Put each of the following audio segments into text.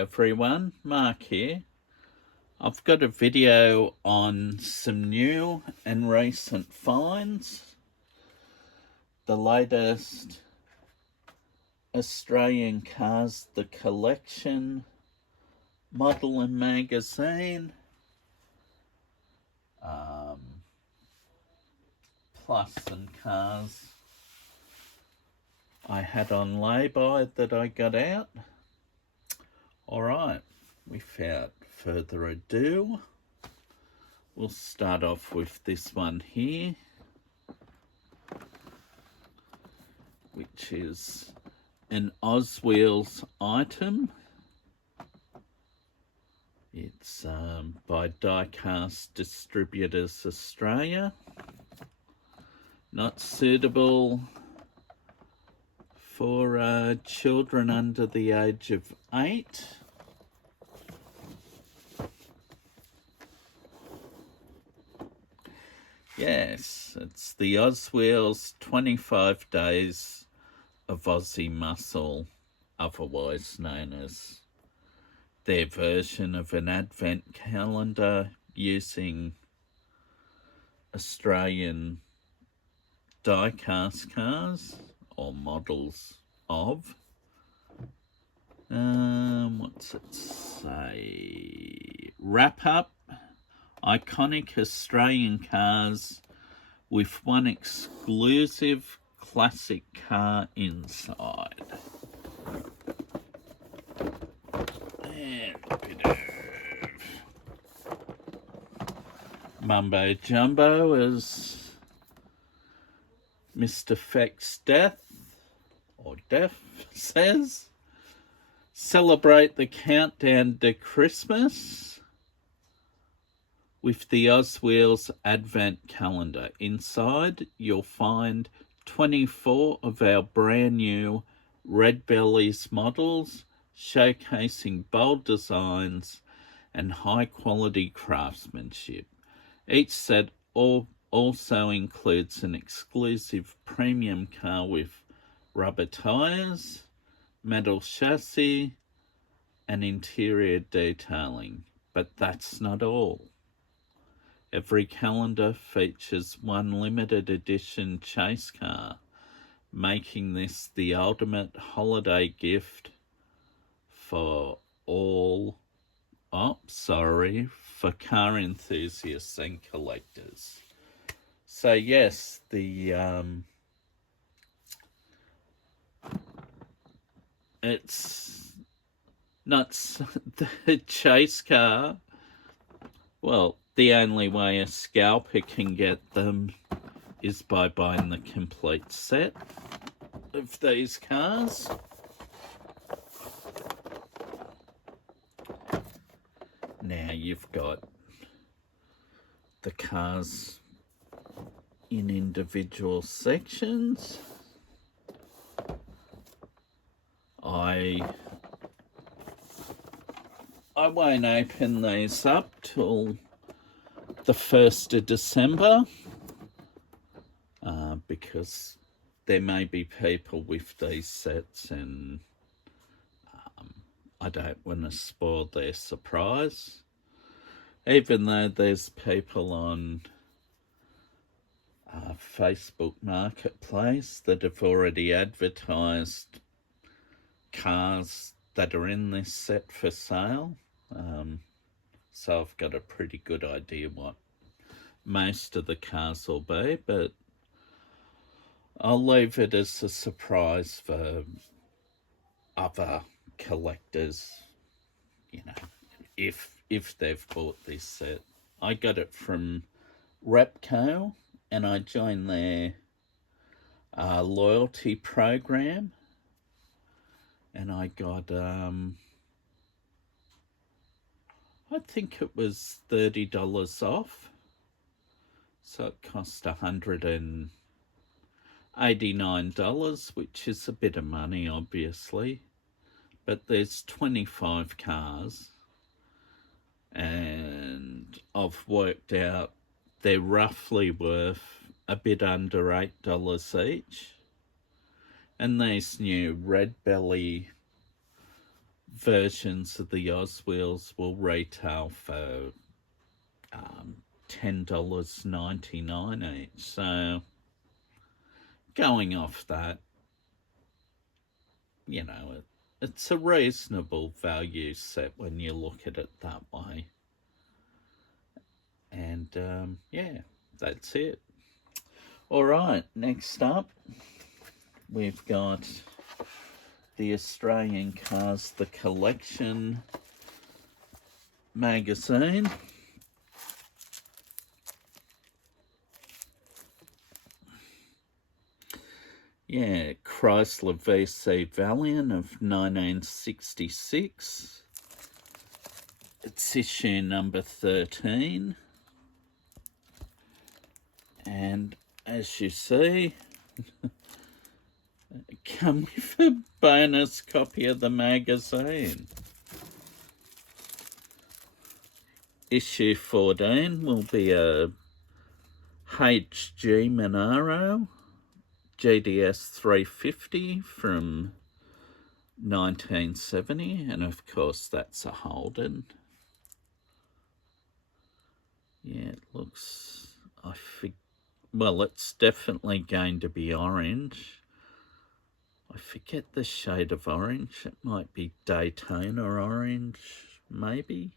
everyone, Mark here. I've got a video on some new and recent finds. The latest Australian Cars, the collection, model and magazine, plus some cars I had on lay-by that I got out. Alright, without further ado, we'll start off with this one here, which is an Oswheels item. It's by Diecast Distributors Australia. Not suitable for children under the age of 8. Yes, it's the Oswheels 25 Days of Aussie Muscle, otherwise known as their version of an advent calendar using Australian die-cast cars or models of. What's it say? Wrap up iconic Australian cars with one exclusive classic car inside. And a bit of mumbo jumbo as Mr. Feck's death says. Celebrate the countdown to Christmas with the Oswheels Advent Calendar. Inside, you'll find 24 of our brand new Red Bellies models, showcasing bold designs and high quality craftsmanship. Each set also includes an exclusive premium car with rubber tyres, metal chassis, and interior detailing. But that's not all. Every calendar features one limited edition chase car, making this the ultimate holiday gift for for car enthusiasts and collectors. So yes, it's not the chase car. Well, the only way a scalper can get them is by buying the complete set of these cars. Now you've got the cars in individual sections. I won't open these up till the 1st of December because there may be people with these sets and I don't want to spoil their surprise. Even though there's people on Facebook Marketplace that have already advertised cars that are in this set for sale. So I've got a pretty good idea what most of the cars will be, but I'll leave it as a surprise for other collectors, you know, if they've bought this set. I got it from Repco and I joined their loyalty program, and I got I think it was $30 off, so it cost $189, which is a bit of money, obviously. But there's 25 cars, and I've worked out they're roughly worth a bit under $8 each. And these new Red Belly versions of the Oz wheels will retail for $10.99 each. So going off that, you know, it's a reasonable value set when you look at it that way. And yeah, that's it. All right, next up, we've got the Australian Cars, the Collection magazine. Yeah, Chrysler VC Valiant of 1966. It's issue number 13. And as you see, come with a bonus copy of the magazine. Issue 14 will be a HG Monaro GDS 350 from 1970, and of course that's a Holden. Yeah, it looks, well, it's definitely going to be orange. I forget the shade of orange. It might be Daytona orange, maybe.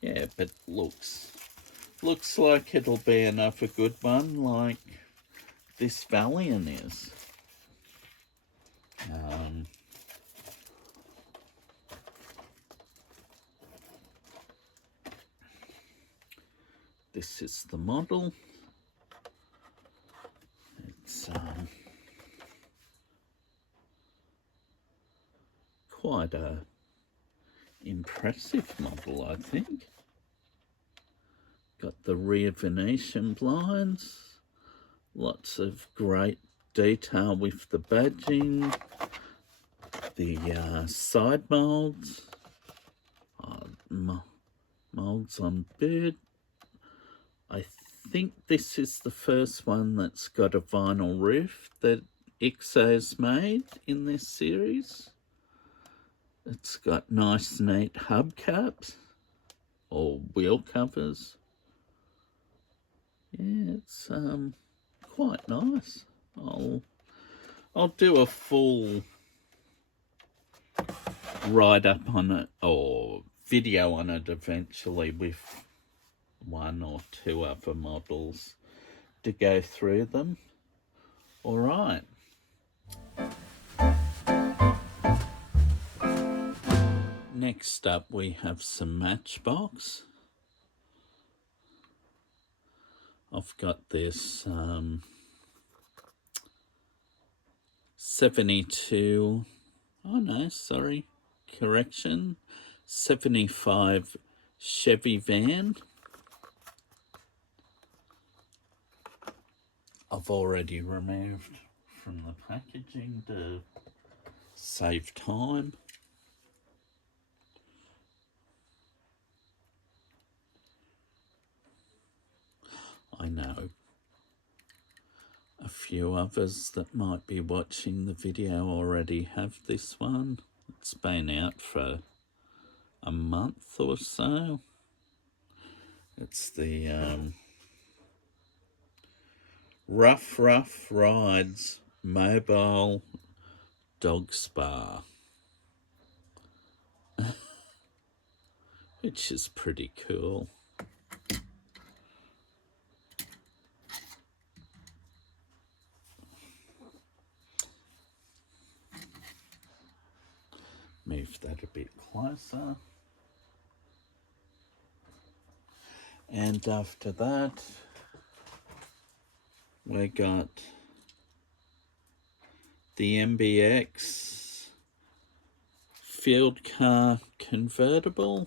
Yeah, but looks like it'll be another good one, like this Valiant is. This is the model. It's quite a impressive model, I think. Got the rear Venetian blinds, lots of great detail with the badging, the side molds, molds on boot. I think this is the first one that's got a vinyl roof that IXO's made in this series. It's got nice, neat hubcaps or wheel covers. Yeah, it's quite nice. I'll do a full write-up on it or video on it eventually with one or two other models to go through them. All right. Next up, we have some Matchbox. I've got this 72, oh no, sorry, correction, 75 Chevy van. I've already removed from the packaging to save time. I know a few others that might be watching the video already have this one. It's been out for a month or so. It's the Rough Rides Mobile Dog Spa, which is pretty cool. Move that a bit closer. And after that, we got the MBX Field Car Convertible.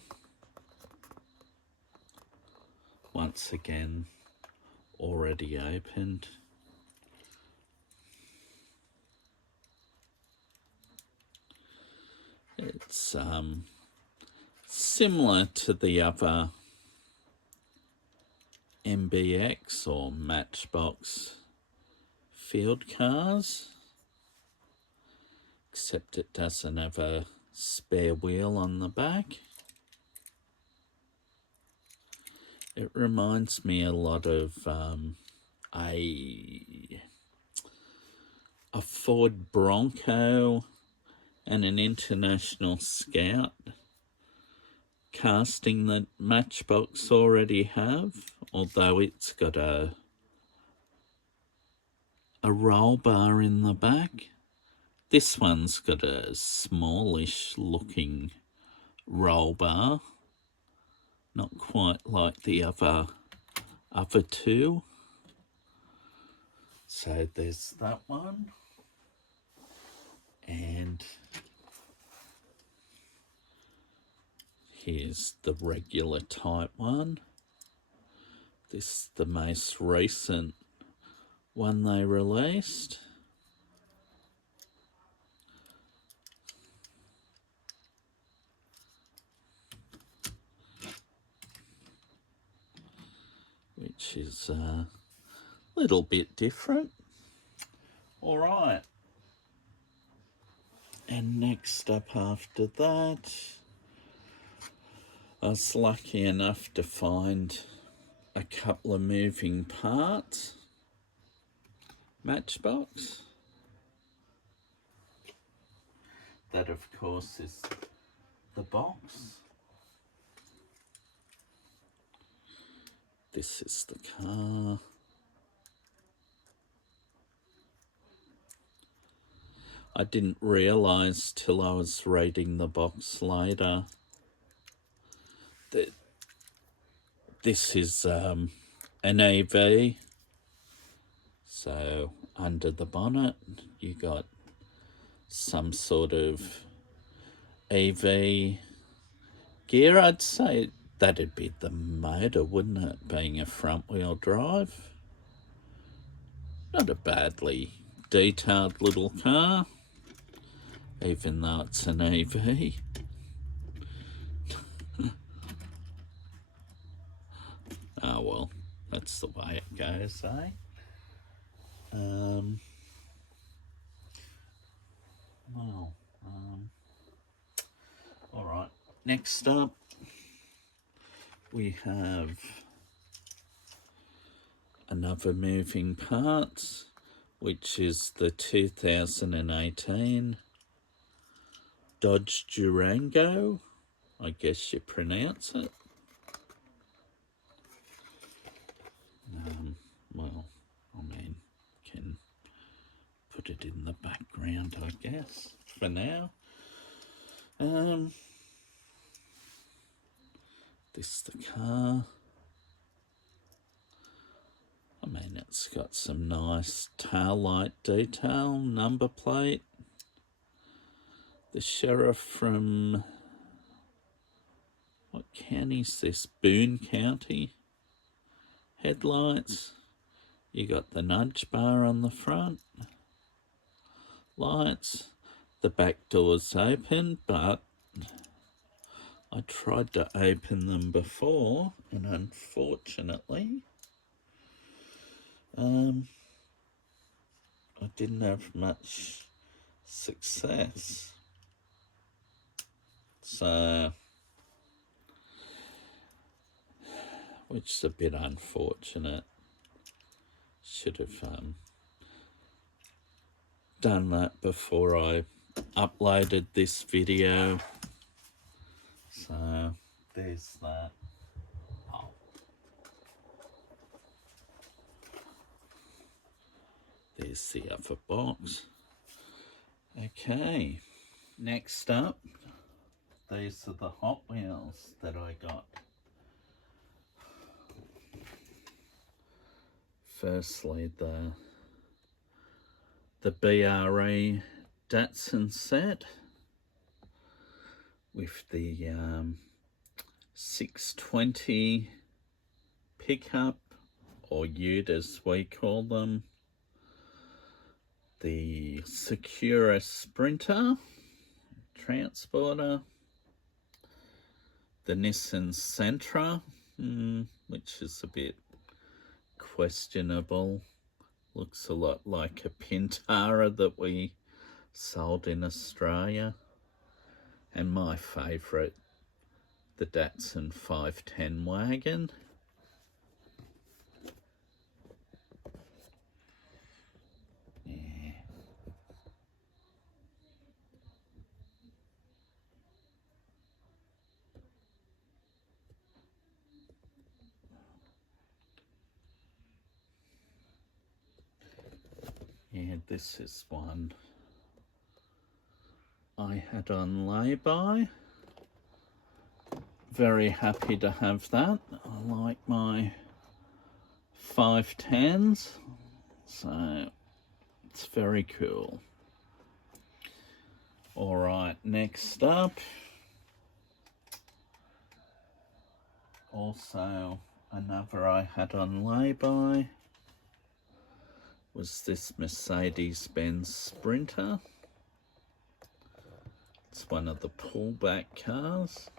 Once again, already opened. It's similar to the other MBX or Matchbox field cars, except it doesn't have a spare wheel on the back. It reminds me a lot of a Ford Bronco and an International Scout casting that Matchbox already have, although it's got a roll bar in the back. This one's got a smallish looking roll bar, not quite like the other two. So there's that one. And here's the regular type one. This is the most recent one they released. Which is a little bit different. All right. And next up after that, I was lucky enough to find a couple of moving parts. Matchbox. That, of course, is the box. This is the car. I didn't realise till I was reading the box later that this is an EV. So under the bonnet you got some sort of EV gear. I'd say that'd be the motor, wouldn't it, being a front wheel drive? Not a badly detailed little car, even though it's an EV. Oh well, that's the way it goes, eh? All right, next up we have another moving parts, which is the 2018 Dodge Durango, I guess you pronounce it. Well, I mean, can put it in the background, I guess, for now. This is the car. I mean, it's got some nice tail light detail, number plate. The sheriff from, what county is this? Boone County. Headlights. You got the nudge bar on the front. Lights. The back door's open, but I tried to open them before, and unfortunately, I didn't have much success. So, which is a bit unfortunate. Should have done that before I uploaded this video. So there's that. Oh. There's the other box. Okay, next up, these are the Hot Wheels that I got. Firstly, the BRE Datsun set with the 620 pickup, or ute as we call them, the Secura Sprinter transporter, the Nissan Sentra, which is a bit questionable. Looks a lot like a Pintara that we sold in Australia. and my favourite, the Datsun 510 wagon. Yeah, this is one I had on lay-by. Very happy to have that. I like my 510s, so it's very cool. All right, next up, also another I had on lay-by was this Mercedes-Benz Sprinter. It's one of the pullback cars.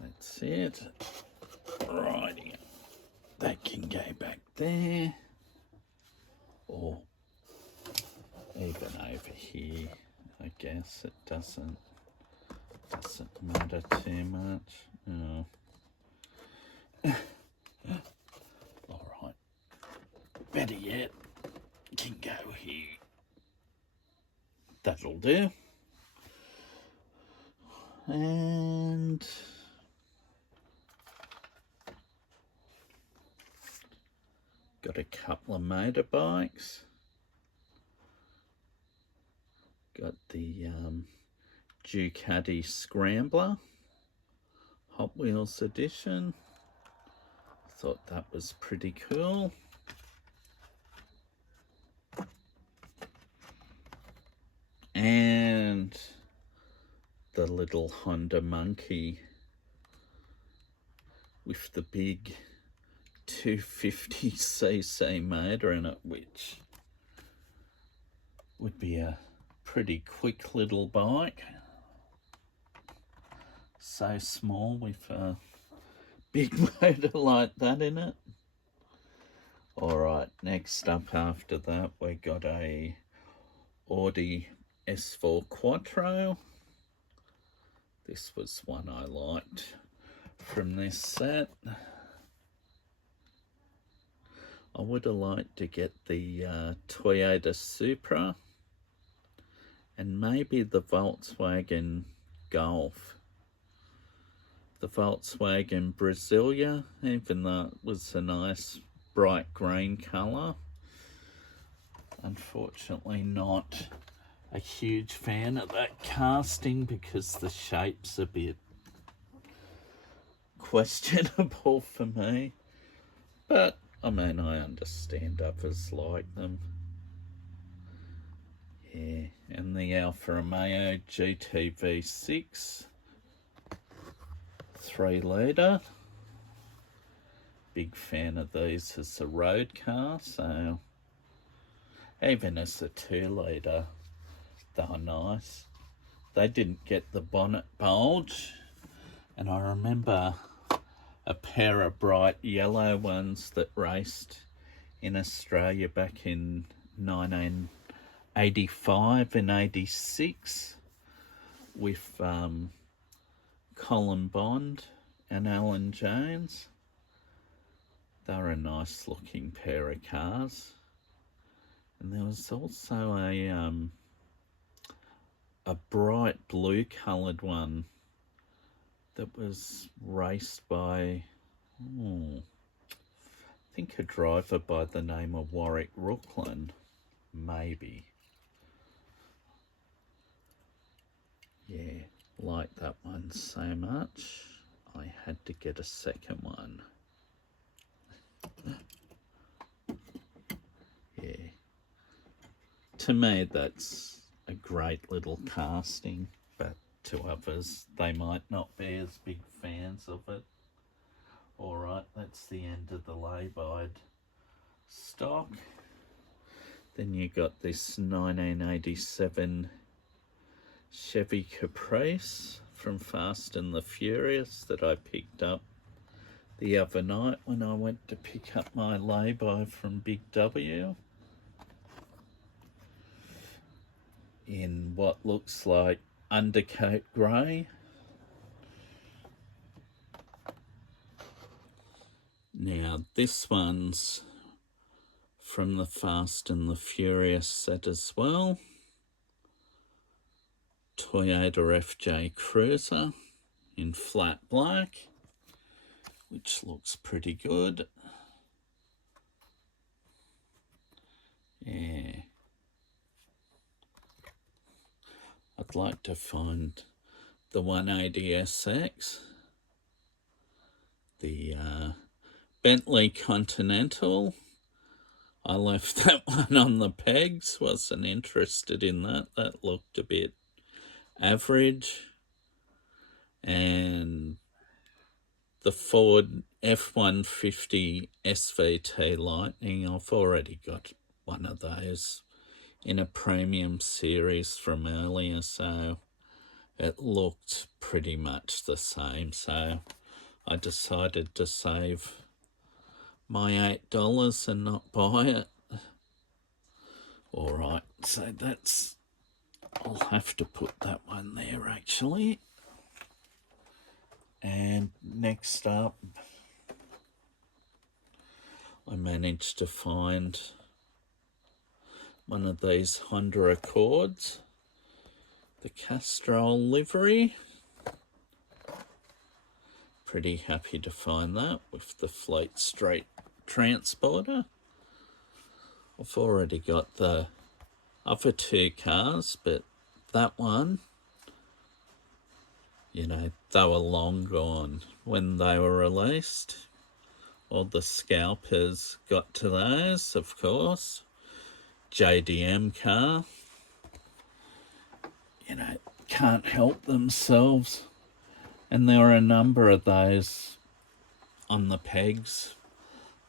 That's it. Righty. That can go back there. Or even over here. I guess it doesn't matter too much. Oh. Alright. Better yet, can go here. That'll do. And got a couple of motorbikes. Got the Ducati Scrambler Hot Wheels edition. Thought that was pretty cool. And the little Honda Monkey with the big 250cc motor in it, which would be a pretty quick little bike. So small with a big motor like that in it. Alright, next up after that we got a Audi S4 Quattro. This was one I liked from this set. I would have liked to get the Toyota Supra and maybe the Volkswagen Golf. The Volkswagen Brasilia, even though it was a nice bright green colour. Unfortunately not a huge fan of that casting because the shape's a bit questionable for me. But, I mean, I understand others like them. Yeah, and the Alfa Romeo GTV6 3-litre. Big fan of these as a road car, so even as a 2-litre, they're nice. They didn't get the bonnet bulge, and I remember a pair of bright yellow ones that raced in Australia back in 1985 and 86 with Colin Bond and Alan Jones. They're a nice looking pair of cars. And there was also a bright blue coloured one that was raced by, I think a driver by the name of Warwick Rooklyn, maybe. Yeah, like that one so much, I had to get a second one. Yeah. To me, that's a great little casting, but to others, they might not be as big fans of it. Alright, that's the end of the lay-by stock. Then you got this 1987 Chevy Caprice from Fast and the Furious that I picked up the other night when I went to pick up my lay-by from Big W in what looks like undercoat grey. Now this one's from the Fast and the Furious set as well. Toyota FJ Cruiser in flat black, which looks pretty good. Yeah. I'd like to find the 180SX, the Bentley Continental. I left that one on the pegs, wasn't interested in that. That looked a bit average. And the Ford F-150 SVT Lightning, I've already got one of those in a premium series from earlier, so it looked pretty much the same. So I decided to save my $8 and not buy it. All right, so that's, I'll have to put that one there actually. And next up, I managed to find one of these Honda Accords, the Castrol livery. Pretty happy to find that with the Fleet Street Transporter. I've already got the other two cars, but that one, you know, they were long gone when they were released. All the scalpers got to those, of course. JDM car, you know, can't help themselves. And there were a number of those on the pegs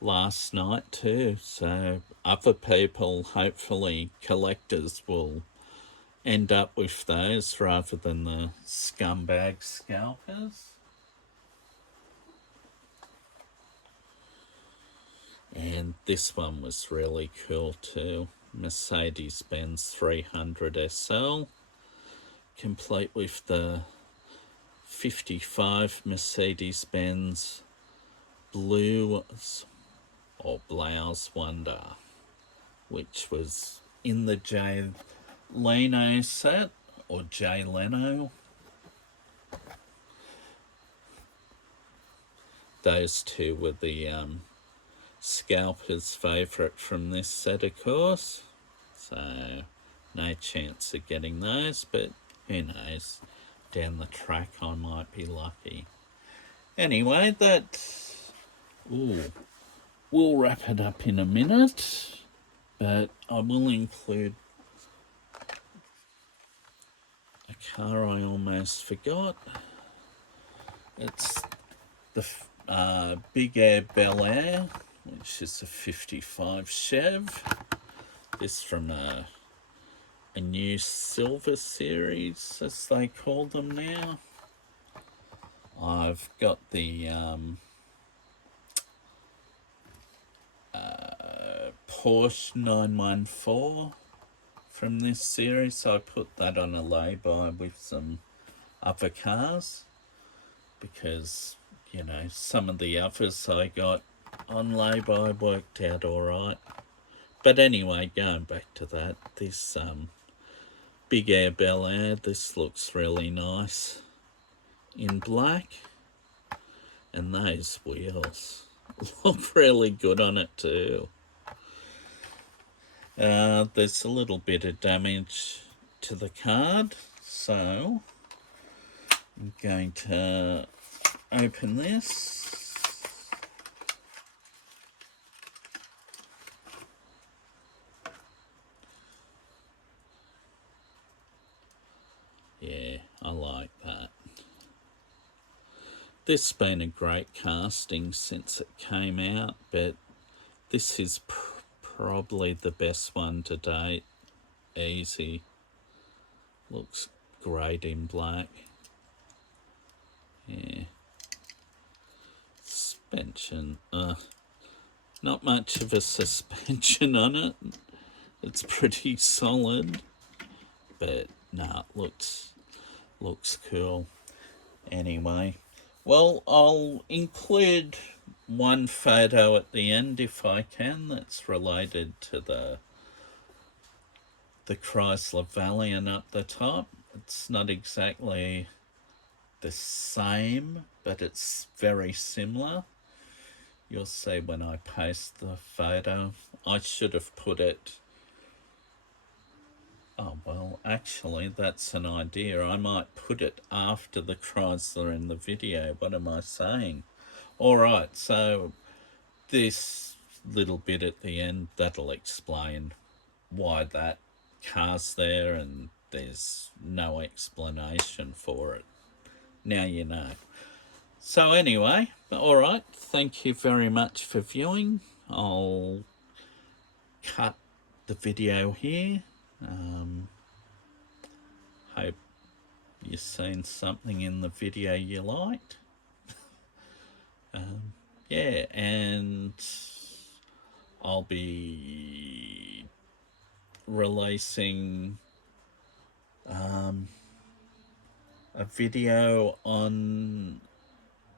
last night too. So other people, hopefully collectors, will end up with those rather than the scumbag scalpers. And this one was really cool too. Mercedes-Benz 300 SL, complete with the 55 Mercedes-Benz Blues or Blouse Wonder, which was in the Jay Leno set, or Jay Leno. Those two were the scalper's favourite from this set, of course. So no chance of getting those, but who knows? Down the track I might be lucky. Anyway, we'll wrap it up in a minute, but I will include a car I almost forgot. It's the Big Air Bel Air, which is a 55 Chev. This from a new silver series, as they call them now. I've got the Porsche 914 from this series, so I put that on a lay-by with some other cars because, you know, some of the others I got on lay-by worked out all right. But anyway, going back to that, this Big Air Bel Air, this looks really nice in black, and those wheels look really good on it too. There's a little bit of damage to the card, so I'm going to open this. Yeah, I like that. This has been a great casting since it came out, but this is probably the best one to date. Easy. Looks great in black. Yeah. suspension. Not much of a suspension on it. It's pretty solid, but nah, it looks cool. Anyway, well, I'll include one photo at the end if I can that's related to the Chrysler Valiant up the top. It's not exactly the same, but it's very similar. You'll see when I post the photo. I should have put it... Oh, well, actually, that's an idea. I might put it after the Chrysler in the video. What am I saying? All right, so this little bit at the end, that'll explain why that car's there, and there's no explanation for it. Now you know. So anyway, all right, thank you very much for viewing. I'll cut the video here. Hope you've seen something in the video you liked. Yeah, and I'll be releasing a video on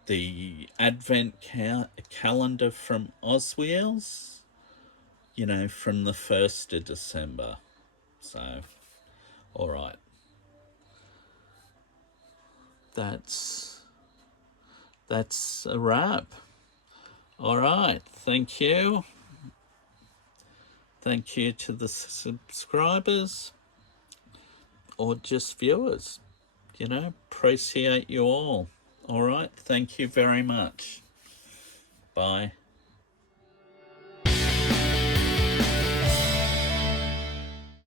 the advent calendar from Oswheels, you know, from the 1st of December. So, all right. That's a wrap. All right, thank you. Thank you to the subscribers or just viewers. You know, appreciate you all. All right, thank you very much. Bye.